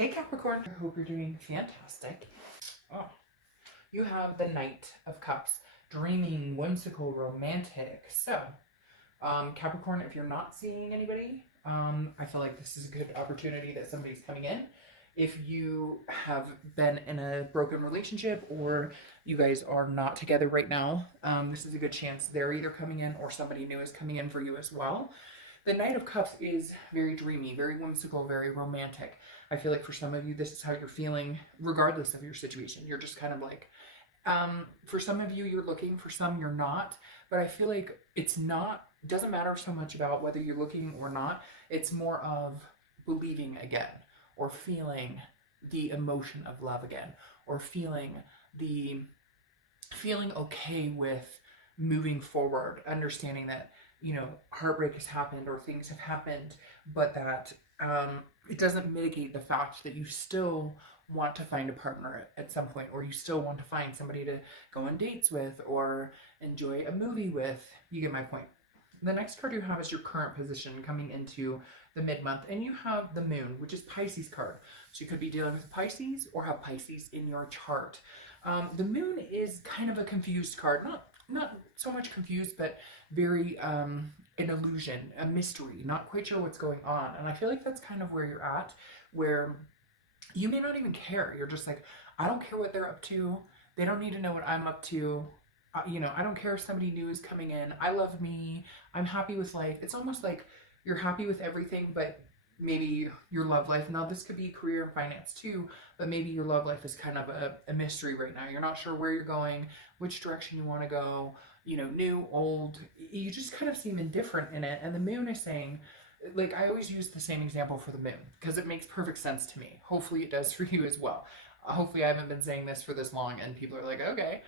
Hey Capricorn, I hope you're doing fantastic. Oh, you have the Knight of Cups, dreaming, whimsical, romantic. So, Capricorn, if you're not seeing anybody, I feel like this is a good opportunity that somebody's coming in. If you have been in a broken relationship or you guys are not together right now, this is a good chance they're either coming in or somebody new is coming in for you as well. The Knight of Cups is very dreamy, very whimsical, very romantic. I feel like for some of you, this is how you're feeling, regardless of your situation. You're just kind of like, for some of you, you're looking, for some, you're not. But I feel like it's not, doesn't matter so much about whether you're looking or not. It's more of believing again, or feeling the emotion of love again, or the feeling okay with moving forward, understanding that, you know, heartbreak has happened or things have happened, but that it doesn't mitigate the fact that you still want to find a partner at some point, or you still want to find somebody to go on dates with or enjoy a movie with. You get my point. The next card you have is your current position coming into the mid-month, and you have the moon, which is Pisces card. So you could be dealing with Pisces or have Pisces in your chart. The moon is kind of a confused card, not so much confused, but very an illusion, a mystery, not quite sure what's going on. And I feel like that's kind of where you're at, where you may not even care. You're just like, I don't care what they're up to. They don't need to know what I'm up to. I don't care if somebody new is coming in. I love me. I'm happy with life. It's almost like you're happy with everything, but maybe your love life. Now, this could be career and finance too, but maybe your love life is kind of a mystery right now. You're not sure where you're going, which direction you want to go, new, old. You just kind of seem indifferent in it. And the moon is saying, like, I always use the same example for the moon because it makes perfect sense to me. Hopefully it does for you as well. Hopefully I haven't been saying this for this long and people are like, okay.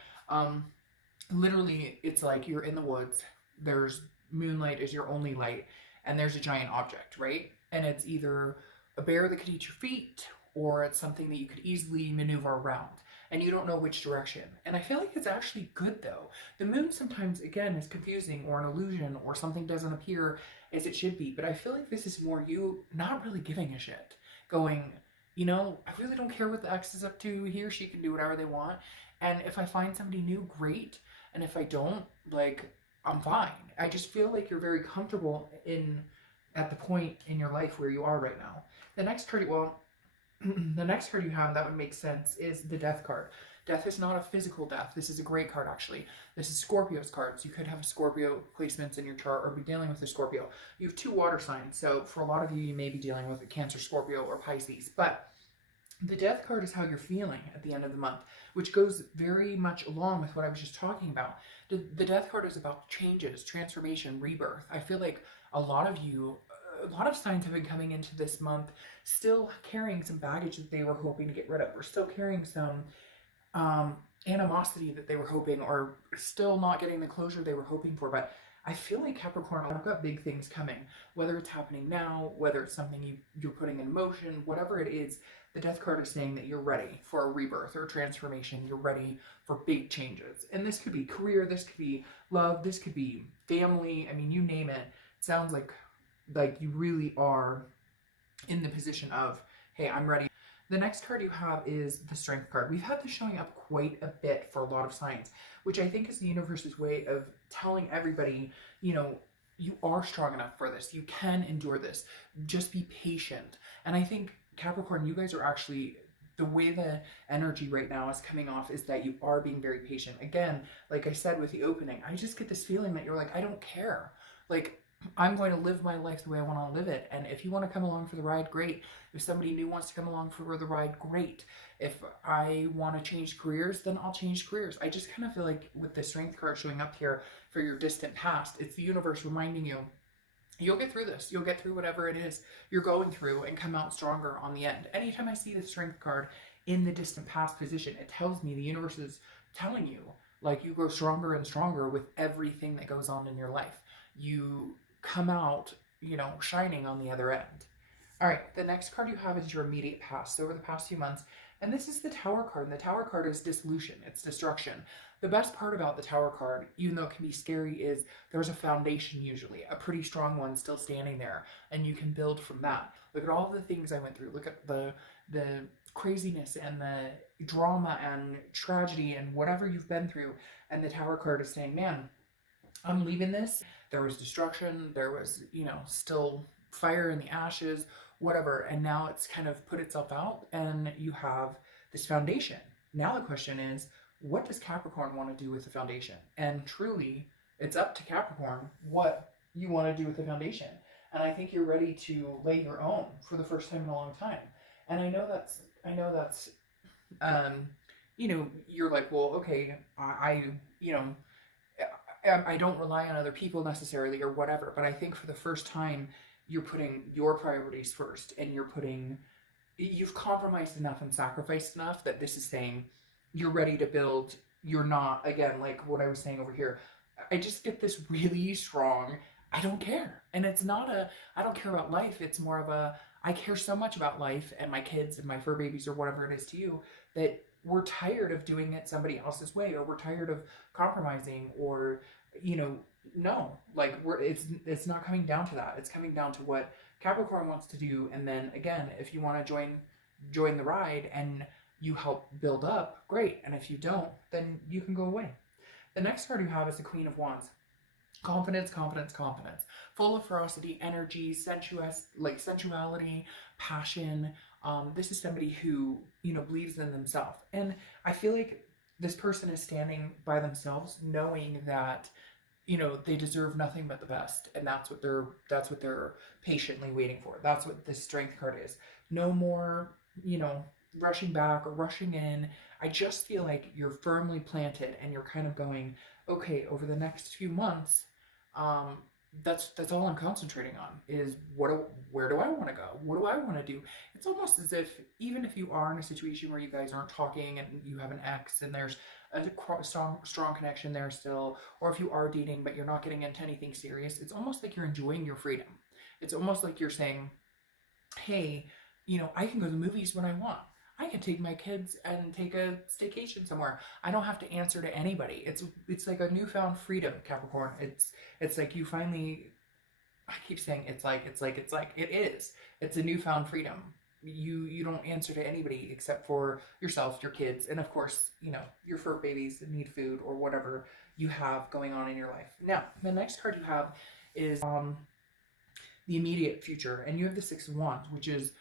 Literally, it's like you're in the woods. There's moonlight is your only light, and there's a giant object, right? And it's either a bear that could eat your feet, or it's something that you could easily maneuver around, and you don't know which direction. And I feel like it's actually good though. The moon sometimes, again, is confusing or an illusion, or something doesn't appear as it should be. But I feel like this is more you not really giving a shit, going, I really don't care what the ex is up to. He or she can do whatever they want. And if I find somebody new, great. And if I don't, like, I'm fine. I just feel like you're very comfortable at the point in your life where you are right now. The next card, the next card you have that would make sense is the Death card. Death is not a physical death. This is a great card, actually. This is Scorpio's cards. You could have a Scorpio placements in your chart or be dealing with a Scorpio. You have 2 water signs, so for a lot of you, you may be dealing with a Cancer, Scorpio, or Pisces. But the Death card is how you're feeling at the end of the month, which goes very much along with what I was just talking about. The Death card is about changes, transformation, rebirth. I feel like a lot of signs have been coming into this month still carrying some baggage that they were hoping to get rid of, or still carrying some animosity that they were hoping, or still not getting the closure they were hoping for. But I feel like Capricorn, I've got big things coming, whether it's happening now, whether it's something you're putting in motion, whatever it is. The Death card is saying that you're ready for a rebirth or a transformation. You're ready for big changes. And this could be career, this could be love, this could be family. I mean, you name it. It sounds like you really are in the position of, hey, I'm ready. The next card you have is the Strength card. We've had this showing up quite a bit for a lot of signs, which I think is the universe's way of telling everybody, you are strong enough for this. You can endure this. Just be patient. And I think Capricorn, you guys are actually, the way the energy right now is coming off is that you are being very patient. Again, like I said with the opening, I just get this feeling that you're like, I don't care. Like, I'm going to live my life the way I want to live it. And if you want to come along for the ride, great. If somebody new wants to come along for the ride, great. If I want to change careers, then I'll change careers. I just kind of feel like with the Strength card showing up here for your distant past, it's the universe reminding you, you'll get through this. You'll get through whatever it is you're going through and come out stronger on the end. Anytime I see the Strength card in the distant past position, it tells me the universe is telling you, like, you grow stronger and stronger with everything that goes on in your life. You come out, shining on the other end. All right, the next card you have is your immediate past, over the past few months. And this is the Tower card. And the Tower card is dissolution. It's destruction. The best part about the Tower card, even though it can be scary, is there's a foundation usually, a pretty strong one still standing there, and you can build from that. Look at all the things I went through. Look at the the craziness and the drama and tragedy and whatever you've been through. And the Tower card is saying, man, I'm leaving this. There was destruction. There was, still fire in the ashes, whatever. And now it's kind of put itself out and you have this foundation. Now the question is, what does Capricorn want to do with the foundation? And truly, it's up to Capricorn what you want to do with the foundation. And I think you're ready to lay your own for the first time in a long time. And I know that's, you're like, well, okay, I don't rely on other people necessarily or whatever, but I think for the first time, you're putting your priorities first, and you've compromised enough and sacrificed enough that this is saying you're ready to build. You're not, again, like what I was saying over here. I just get this really strong, I don't care. And it's not I don't care about life. It's more of I care so much about life and my kids and my fur babies or whatever it is to you that we're tired of doing it somebody else's way, or we're tired of compromising, or, no, like it's not coming down to that. It's coming down to what Capricorn wants to do. And then again, if you want to join the ride and you help build up, great. And if you don't, then you can go away. The next card you have is the Queen of Wands. Confidence, confidence, confidence. Full of ferocity, energy, sensuality, passion. This is somebody who, believes in themselves. And I feel like this person is standing by themselves, knowing that, they deserve nothing but the best. And that's what they're patiently waiting for. That's what this Strength card is. No more, rushing back or rushing in. I just feel like you're firmly planted and you're kind of going, okay, over the next few months, that's all I'm concentrating on is where do I want to go? What do I want to do? It's almost as if, even if you are in a situation where you guys aren't talking and you have an ex and there's a strong connection there still, or if you are dating but you're not getting into anything serious, it's almost like you're enjoying your freedom. It's almost like you're saying, hey, I can go to the movies when I want. I can take my kids and take a staycation somewhere. I don't have to answer to anybody. It's like a newfound freedom, Capricorn. It's like you finally, I keep saying it is. It's a newfound freedom. You don't answer to anybody except for yourself, your kids, and of course, your fur babies that need food or whatever you have going on in your life. Now, the next card you have is the immediate future, and you have the Six of Wands, which is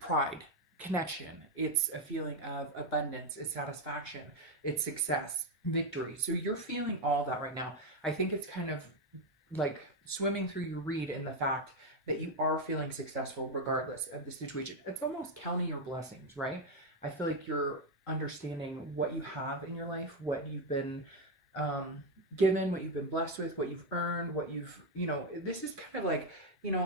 pride, connection. It's a feeling of abundance, it's satisfaction, it's success, victory. So you're feeling all that right now. I think it's kind of like swimming through your read in the fact that you are feeling successful regardless of the situation. It's almost counting your blessings, right? I feel like you're understanding what you have in your life, what you've been given, what you've been blessed with, what you've earned, what you've, this is kind of like,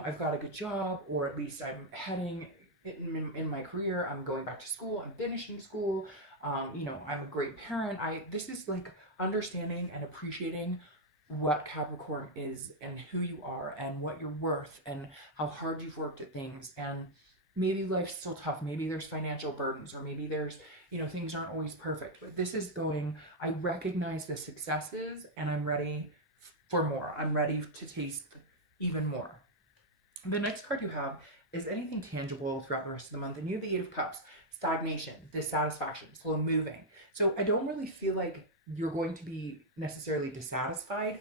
I've got a good job, or at least I'm heading in my career, I'm going back to school, I'm finishing school, I'm a great parent. This is like understanding and appreciating what Capricorn is and who you are and what you're worth and how hard you've worked at things. And maybe life's still tough, maybe there's financial burdens, or maybe there's, things aren't always perfect, but this is going, I recognize the successes and I'm ready for more. I'm ready to taste even more. The next card you have is anything tangible throughout the rest of the month. And you have the Eight of Cups, stagnation, dissatisfaction, slow moving. So I don't really feel like you're going to be necessarily dissatisfied.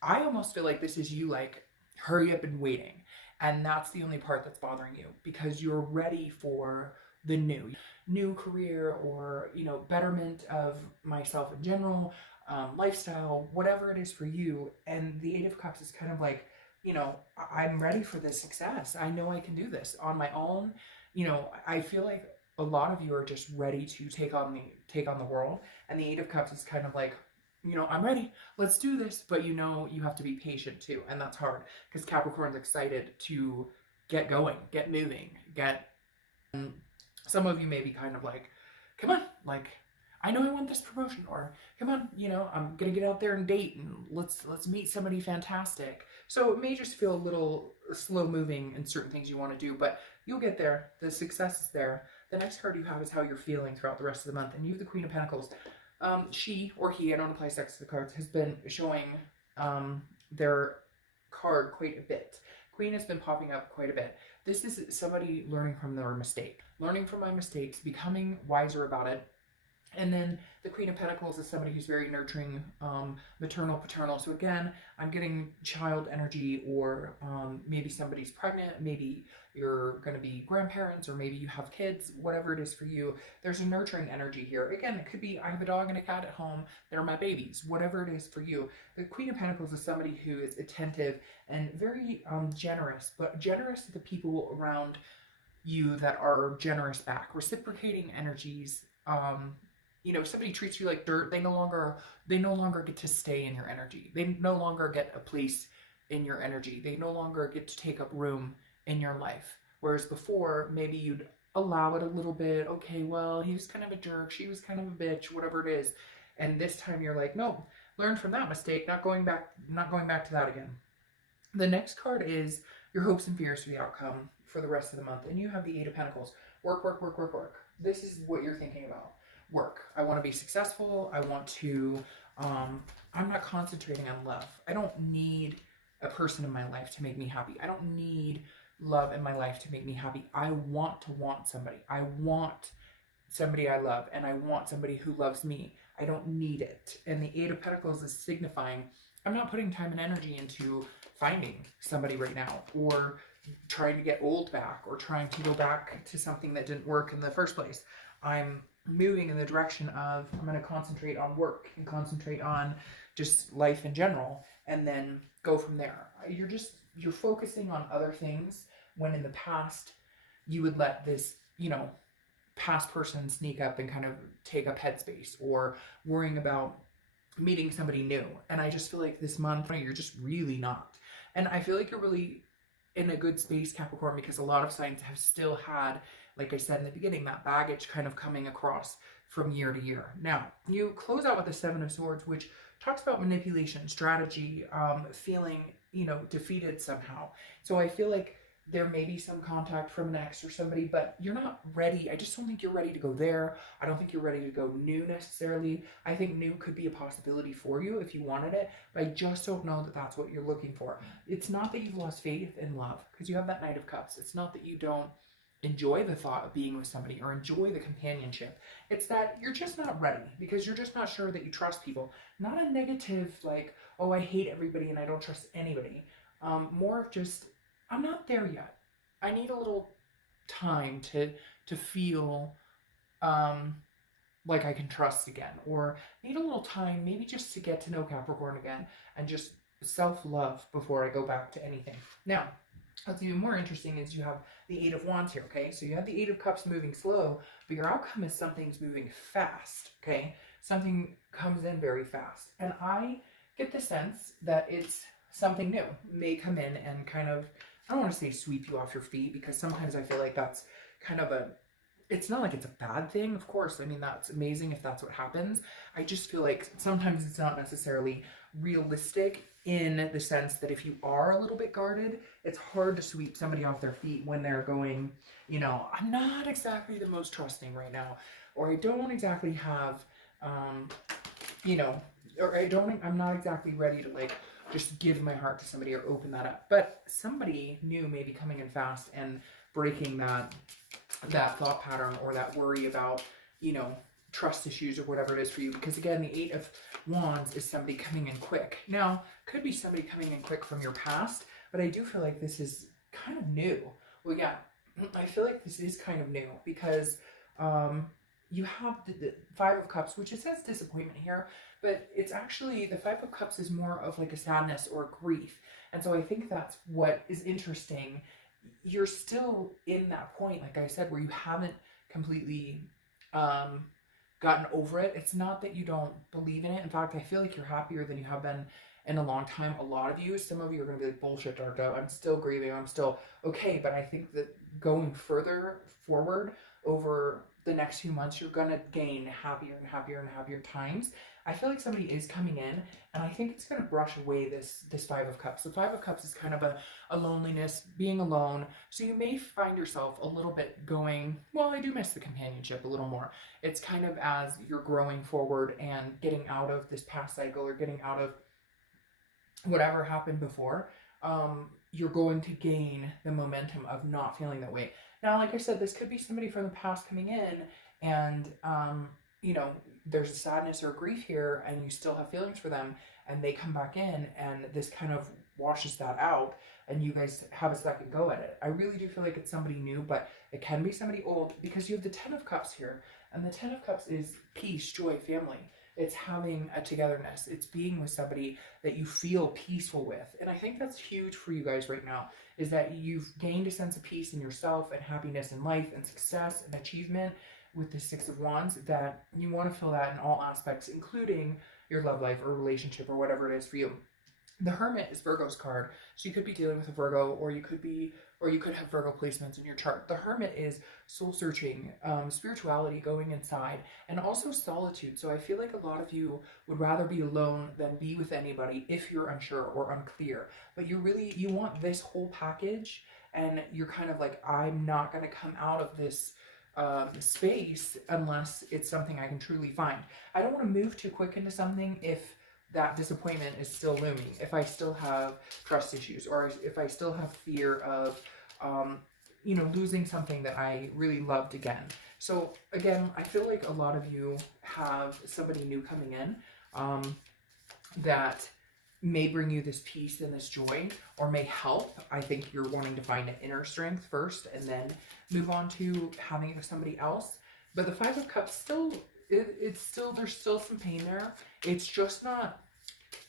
I almost feel like this is you like, hurry up and waiting. And that's the only part that's bothering you, because you're ready for the new career, or, betterment of myself in general, lifestyle, whatever it is for you. And the Eight of Cups is kind of like, I'm ready for this success. I know I can do this on my own. I feel like a lot of you are just ready to take on the world. And the Eight of Cups is kind of like, I'm ready. Let's do this. But you have to be patient too. And that's hard because Capricorn's excited to get going, get moving, some of you may be kind of like, come on, like, I know I want this promotion, or come on, I'm going to get out there and date and let's meet somebody fantastic. So it may just feel a little slow moving in certain things you want to do, but you'll get there. The success is there. The next card you have is how you're feeling throughout the rest of the month. And you have the Queen of Pentacles. She or he, I don't apply sex to the cards, has been showing their card quite a bit. Queen has been popping up quite a bit. This is somebody learning from their mistake, learning from my mistakes, becoming wiser about it. And then the Queen of Pentacles is somebody who's very nurturing, maternal, paternal. So again, I'm getting child energy, or maybe somebody's pregnant, maybe you're going to be grandparents, or maybe you have kids, whatever it is for you. There's a nurturing energy here. Again, it could be I have a dog and a cat at home. They're my babies, whatever it is for you. The Queen of Pentacles is somebody who is attentive and very generous, but generous to the people around you that are generous back, reciprocating energies. You know, if somebody treats you like dirt, they no longer get to stay in your energy. They no longer get a place in your energy. They no longer get to take up room in your life. Whereas before, maybe you'd allow it a little bit. Okay, well, he was kind of a jerk. She was kind of a bitch, whatever it is. And this time you're like, no, learn from that mistake, not going back to that again. The next card is your hopes and fears for the outcome for the rest of the month. And you have the Eight of Pentacles. Work, work, work, work, work. This is what you're thinking about. Work. I want to be successful. I want to, I'm not concentrating on love. I don't need a person in my life to make me happy. I don't need love in my life to make me happy. I want to want somebody. I want somebody I love, and I want somebody who loves me. I don't need it. And the Eight of Pentacles is signifying I'm not putting time and energy into finding somebody right now, or trying to get old back, or trying to go back to something that didn't work in the first place. I'm moving in the direction of I'm going to concentrate on work and concentrate on just life in general, and then go from there. You're focusing on other things, when in the past you would let this, you know, past person sneak up and kind of take up headspace, or worrying about meeting somebody new. And I just feel like this month you're just really not. And I feel like you're really in a good space, Capricorn, because a lot of signs have still had, like I said in the beginning, that baggage kind of coming across from year to year. Now, you close out with the Seven of Swords, which talks about manipulation, strategy, feeling, you know, defeated somehow. So I feel like there may be some contact from an ex or somebody, but you're not ready. I just don't think you're ready to go there. I don't think you're ready to go new necessarily. I think new could be a possibility for you if you wanted it, but I just don't know that that's what you're looking for. It's not that you've lost faith in love, because you have that Knight of Cups. It's not that you don't enjoy the thought of being with somebody or enjoy the companionship. It's that you're just not ready, because you're just not sure that you trust people. Not a negative, like, oh, I hate everybody and I don't trust anybody. More of just, I'm not there yet. I need a little time to feel like I can trust again, or need a little time maybe just to get to know Capricorn again, and just self-love before I go back to anything. Now, what's even more interesting is you have the Eight of Wands here, okay? So you have the Eight of Cups moving slow, but your outcome is something's moving fast, okay? Something comes in very fast. And I get the sense that it's something new may come in and kind of, I don't want to say sweep you off your feet, because sometimes I feel like that's kind of it's not like it's a bad thing, of course. I mean, that's amazing if that's what happens. I just feel like sometimes it's not necessarily realistic, in the sense that if you are a little bit guarded, it's hard to sweep somebody off their feet when they're going, you know, I'm not exactly the most trusting right now, or I don't exactly have, you know, or I'm not exactly ready to like just give my heart to somebody or open that up. But somebody new may be coming in fast and breaking that thought pattern, or that worry about, you know, trust issues or whatever it is for you. Because again, the Eight of Wands is somebody coming in quick. Now, could be somebody coming in quick from your past, but I do feel like this is kind of new. Well, yeah, I feel like this is kind of new, because you have the Five of Cups, which it says disappointment here, but it's actually, the Five of Cups is more of like a sadness or grief. And so I think that's what is interesting. You're still in that point, like I said, where you haven't completely gotten over it. It's not that you don't believe in it. In fact, I feel like you're happier than you have been in a long time. A lot of you, some of you are going to be like, bullshit, Darko. I'm still grieving. I'm still okay. But I think that going further forward over the next few months, you're going to gain happier and happier and happier times. I feel like somebody is coming in, and I think it's going to brush away this Five of Cups. The Five of Cups is kind of a loneliness, being alone. So you may find yourself a little bit going, well, I do miss the companionship a little more. It's kind of as you're growing forward and getting out of this past cycle, or getting out of whatever happened before. you're going to gain the momentum of not feeling that way. Now, like I said, this could be somebody from the past coming in, and you know, there's a sadness or a grief here, and you still have feelings for them, and they come back in, and this kind of washes that out, and you guys have a second go at it. I really do feel like it's somebody new, but it can be somebody old, because you have the Ten of Cups here, and the Ten of Cups is peace, joy, family. It's having a togetherness. It's being with somebody that you feel peaceful with. And I think that's huge for you guys right now, is that you've gained a sense of peace in yourself and happiness in life and success and achievement with the Six of Wands, that you want to feel that in all aspects, including your love life or relationship or whatever it is for you. The Hermit is Virgo's card, so you could be dealing with a Virgo, or you could have Virgo placements in your chart. The Hermit is soul searching, spirituality, going inside, and also solitude. So I feel like a lot of you would rather be alone than be with anybody if you're unsure or unclear. But you want this whole package, and you're kind of like, I'm not going to come out of this space unless it's something I can truly find. I don't want to move too quick into something if that disappointment is still looming, if I still have trust issues, or if I still have fear of, you know, losing something that I really loved again. So again, I feel like a lot of you have somebody new coming in that may bring you this peace and this joy, or may help. I think you're wanting to find an inner strength first and then move on to having it with somebody else. But the Five of Cups still, there's still some pain there. It's just not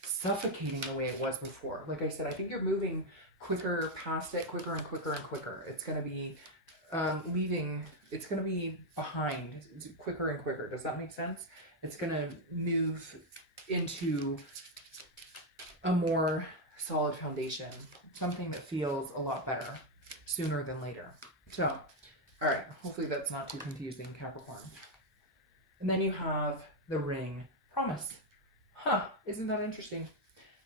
suffocating the way it was before. Like I said, I think you're moving quicker past it, quicker and quicker and quicker. It's going to be it's going to be behind. It's quicker and quicker. Does that make sense? It's going to move into a more solid foundation, something that feels a lot better sooner than later. So, all right, hopefully that's not too confusing, Capricorn. And then you have the Ring, Promise. Huh, isn't that interesting?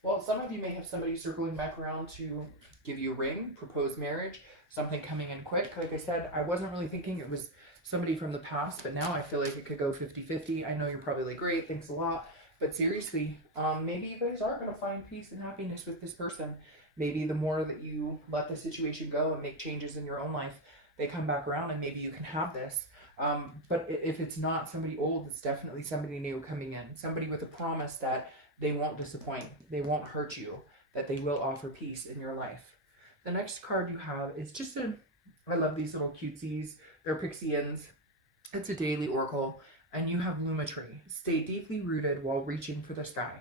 Well, some of you may have somebody circling back around to give you a ring, propose marriage, something coming in quick. Like I said, I wasn't really thinking it was somebody from the past, but now I feel like it could go 50-50. I know you're probably like, great, thanks a lot. But seriously, maybe you guys are going to find peace and happiness with this person. Maybe the more that you let the situation go and make changes in your own life, they come back around and maybe you can have this. But if it's not somebody old, it's definitely somebody new coming in. Somebody with a promise that they won't disappoint, they won't hurt you, that they will offer peace in your life. The next card you have is just I love these little cutesies. They're Pixians. It's a daily oracle. And you have Lumetri. Stay deeply rooted while reaching for the sky.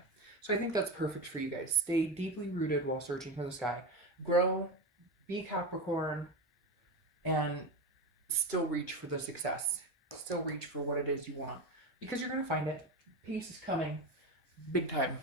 So I think that's perfect for you guys. Stay deeply rooted while searching for the sky. Grow, be Capricorn, and still reach for the success. Still reach for what it is you want. Because you're going to find it. Peace is coming. Big time.